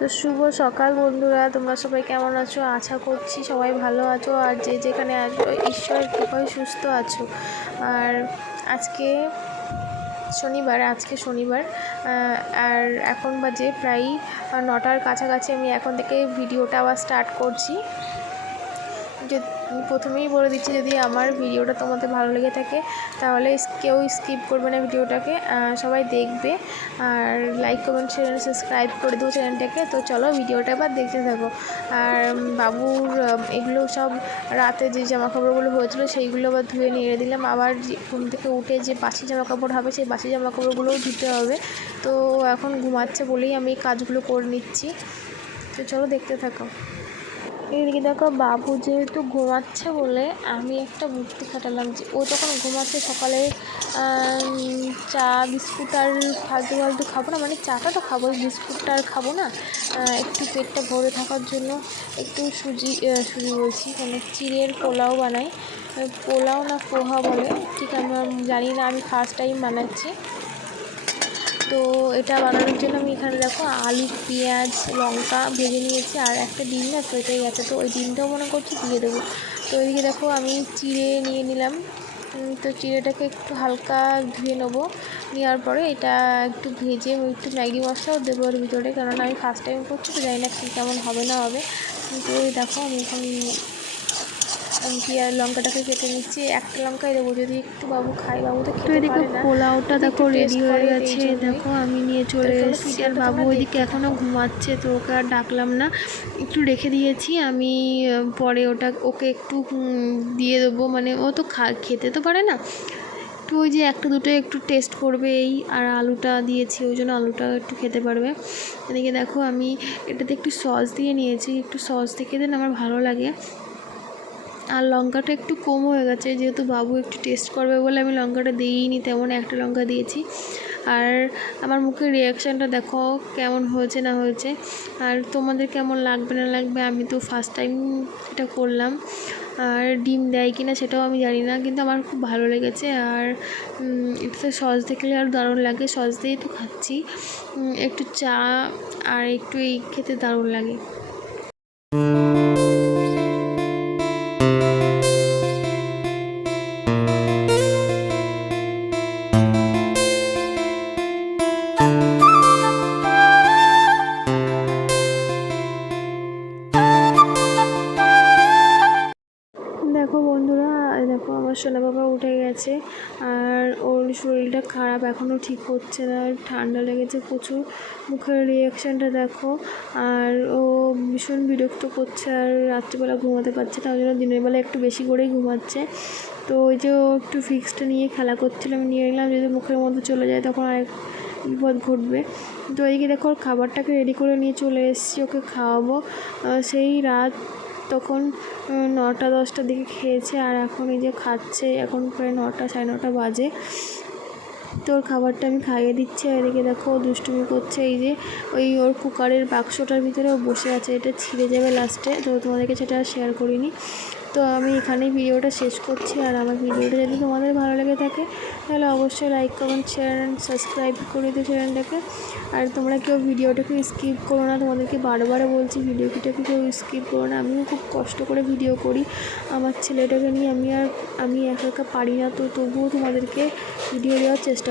তো শুভ সকাল বন্ধুরা, তোমরা সবাই কেমন আছো? আশা করছি সবাই ভালো আছো আর যে যেখানে আছো ঈশ্বরের কৃপায় সুস্থ আছো। আর আজকে শনিবার আর এখন বাজে প্রায় 9টার কাছাকাছি। আমি এখন থেকে ভিডিওটা আবার স্টার্ট করছি। প্রথমেই বলে দিচ্ছি, যদি আমার ভিডিওটা তোমাদের ভালো লেগে থাকে তাহলে কেউ স্কিপ করবে না, ভিডিওটাকে সবাই দেখবে আর লাইক কমেন্ট শেয়ার সাবস্ক্রাইব করে দেবো চ্যানেলটাকে। তো চলো ভিডিওটা এবার দেখতে থাকো। আর বাবুর এগুলো সব রাতে যে জামাকাপড়গুলো হয়েছিলো সেইগুলো আবার ধুয়ে নিয়ে দিলাম। আবার ঘুম থেকে উঠে যে বাসি জামাকাপড় হবে সেই বাসি জামাকাপড়গুলোও ধুতে হবে। তো এখন ঘুমাচ্ছে বলেই আমি কাজগুলো করে নিচ্ছি। তো চলো দেখতে থাকো। এদিকে দেখো, বাবু যেহেতু ঘুমাচ্ছে বলে আমি একটা বুদ্ধি খাটালাম যে ও যখন ঘুমাচ্ছে সকালে চা বিস্কুট আর ফালতু খাবো না, মানে চাটা তো খাবো, বিস্কুটটা আর খাবো না। একটু পেটটা ভরে থাকার জন্য একটু সুজি বলছি, মানে চিড়ের পোলাও বানাই। পোলাও না পোহা বলে ঠিক আমি জানি না, আমি ফার্স্ট টাইম বানাচ্ছি। তো এটা বানানোর জন্য আমি এখানে দেখো আলু পেঁয়াজ লঙ্কা ভেজে নিয়েছি আর একটা ডিম না ফেটে গেছে, তো ওই ডিমটাও মনে করছি দিয়ে দেবো। তো এদিকে দেখো আমি চিড়ে নিয়ে নিলাম। তো চিড়েটাকে একটু হালকা ধুয়ে নেবো, নেওয়ার পরে এটা একটু ভেজে একটু ম্যাগি মশলাও দেবো ওর ভিতরে, কেননা আমি ফার্স্ট টাইম করছি তো জানি না কেমন হবে না হবে। তো এই দেখো আমি এখন পেঁয়াজ লঙ্কাটাকে কেটে নিচ্ছি, একটা লঙ্কাই দেবো যদি একটু বাবু খায়, বাবু তো খেতে পারে না। পোলাওটা দেখো রেডি হয়ে গেছে, দেখো আমি নিয়ে চলে এসেছি আর বাবু ওইদিকে এখনও ঘুমাচ্ছে, তো ওকে আর ডাকলাম না, একটু রেখে দিয়েছি। আমি পরে ওকে একটু দিয়ে দেবো, মানে ও তো খেতে তো পারে না, একটু ওই যে একটা দুটো একটু টেস্ট করবে এই, আর আলুটা দিয়েছি ওই জন্য আলুটা একটু খেতে পারবে। এদিকে দেখো আমি এটাতে একটু সস দিয়ে নিয়েছি, একটু সস দিয়ে খেতে আমার ভালো লাগে। আর লঙ্কাটা একটু কম হয়ে গেছে, যেহেতু বাবু একটু টেস্ট করবে বলে আমি লঙ্কাটা দিইনি, তেমন একটা লঙ্কা দিয়েছি। আর আমার মুখের রিয়াকশানটা দেখো কেমন হয়েছে না হয়েছে, আর তোমাদের কেমন লাগবে না লাগবে। আমি তো ফার্স্ট টাইম এটা করলাম, আর ডিম দেয় কিনা সেটাও আমি জানি না, কিন্তু আমার খুব ভালো লেগেছে। আর এটাতে সস দেখলে আর দারুণ লাগে, সস দিয়েই তো খাচ্ছি, একটু চা আর একটু এই খেতে দারুণ লাগে। দেখো বন্ধুরা, দেখো আমার সোনা বাবা উঠে গেছে আর ওর শরীরটা খারাপ, এখনও ঠিক হচ্ছে না, ঠান্ডা লেগেছে প্রচুর। মুখের রিয়াকশানটা দেখো, আর ও ভীষণ বিরক্ত করছে আর রাত্রিবেলা ঘুমাতে পারছে না, ওই জন্য দিনের বেলা একটু বেশি করেই ঘুমাচ্ছে। তো ওই যে ও একটু ফিক্সটা নিয়ে খেলা করছিল, আমি নিয়ে এলাম, যদি মুখের মধ্যে চলে যায় তখন আর বিপদ ঘটবে। তো এইদিকে দেখো ওর খাবারটাকে রেডি করে নিয়ে চলে এসেছি, ওকে খাওয়াবো। সেই রাত তখন 9টা 10টার দিকে খেয়েছে আর এখন এই যে খাচ্ছে, এখন প্রায় 9টা 9:30 বাজে। তো ওর খাবারটা আমি খাইয়ে দিচ্ছি আর এদিকে দেখো দুষ্টুমি করছে, এই যে ওর কুকারের বাক্সটার ভিতরে ও বসে আছে, এটা ছিঁড়ে যাবে লাস্টে, তো তোমাদেরকে সেটা শেয়ার করিনি। তো আমি এখানেই ভিডিওটা শেষ করছি, আর আমার ভিডিওটা যদি তোমাদের ভালো লেগে থাকে তাহলে অবশ্যই like comment share and subscribe করে দিও চ্যানেলটাকে। আর তোমরা কেউ ভিডিওটাকে স্কিপ করো না, তোমাদেরকে বারবার বলছি ভিডিওটাকে কেউ স্কিপ করো না। আমিও খুব কষ্ট করে ভিডিও করি, আমার ছেলেটাকে নিয়ে আমি একা একা পারি না, তো তবুও তোমাদেরকে ভিডিও দেওয়ার চেষ্টা